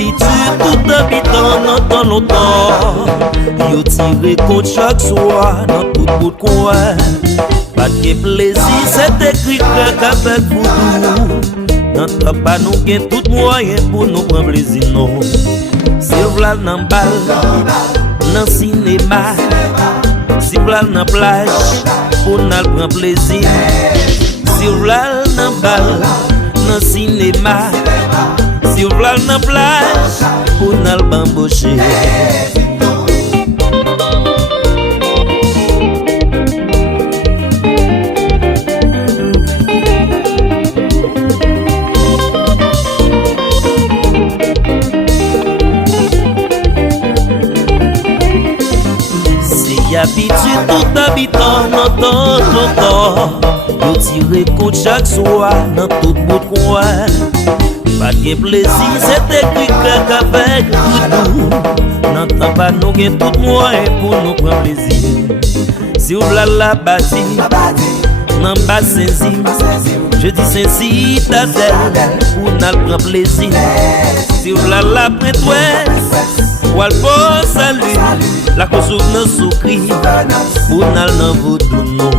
habitude tout habitant dans tant longtemps. Yo tiré contre chaque soir dans tout bout de coin. Pas de plaisir, c'est écrit qu'avec vous. N'entend pas nous gain tout moyen pour nous prendre plaisir non. Si v'là nan bal, nan cinéma, si v'là nan plage, pour nous prendre plaisir. Si v'là nan bal, nan cinéma, si v'là nan plage, pour nous bambocher. Habitude tout habitant dans tant longtemps. Yo tiré contre chaque soir dans tout bout de coin. Pas de plaisir, c'est écrit qu'avec tout. N'entend pas nous gain tout moyen pour nous prendre plaisir. Si vous voulez la bâtie, n'en bas saisi. Je dis saisi ta tête pour nous prendre plaisir. Si vous voulez la prêtresse, ou al bon salut, la cause nous soukri, pour nous n'en vaudou non.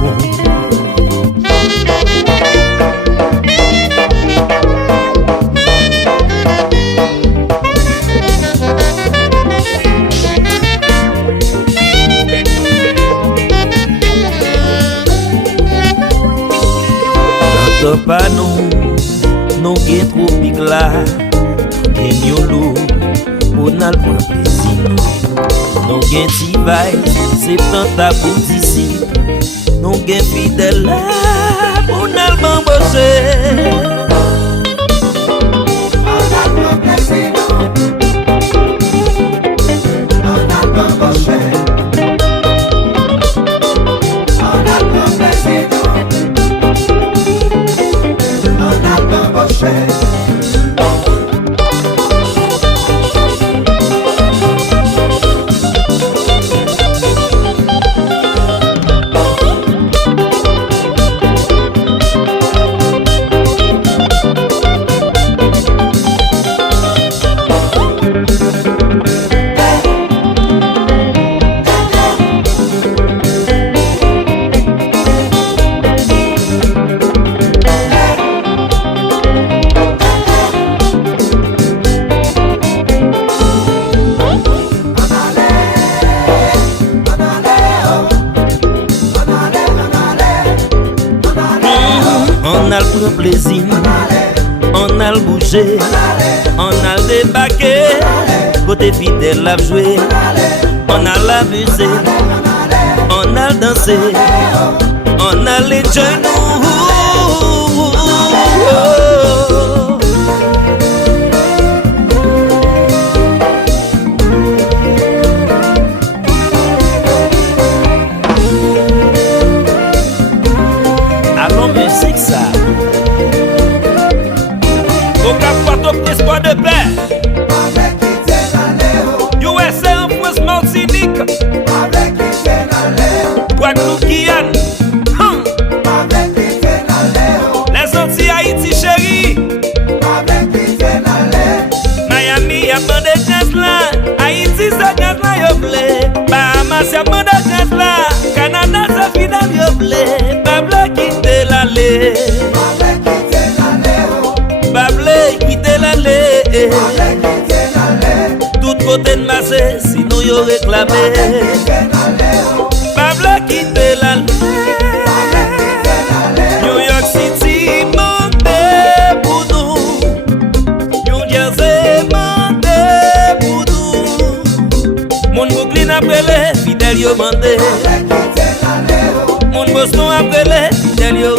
N'entend pas nous gain tropique là, gain yolo. Pour nous prendre plaisir, nous gain tibaï, c'est tant ta pour d'ici. Nous gain fidèle là, pour nous bambocher. On a prendre plaisir, on a bambocher. On a prendre plaisir, on a bambocher. On a le prendre plaisir, on a le bouger, on a le débarquer, côté fidèle à jouer, on a l'amuser, on a le danser, on a les genoux. Allons musique ça. Au Cap Port-au-Prince, pas de paix. Avec qui t'es allé, USA en France, Martinique, avec qui t'es allé, Guadeloupe, Guyane, avec qui t'es allé, les Antilles, Haïti, chérie, avec qui t'es allé, Miami, y'a pas de jazz là, Haïti, c'est jazz là, yo blé, Bahamas, y'a pas de jazz là, Canada, c'est fidèle, yo blé, Pablo, qui t'est l'allé, avec qui t'es allé, Pablo, qui t'est l'allé, avec qui t'es allé, tout côté de Massé, sinon yo réclamé, avec qui t'es allé, Pablo, qui t'est l'allé. New York City, monte pour nous. New Jersey, monte pour nous. Mon Brooklyn après les fidèles yo monte. avec qui t'es allé, Mon Boston après les fidèles yo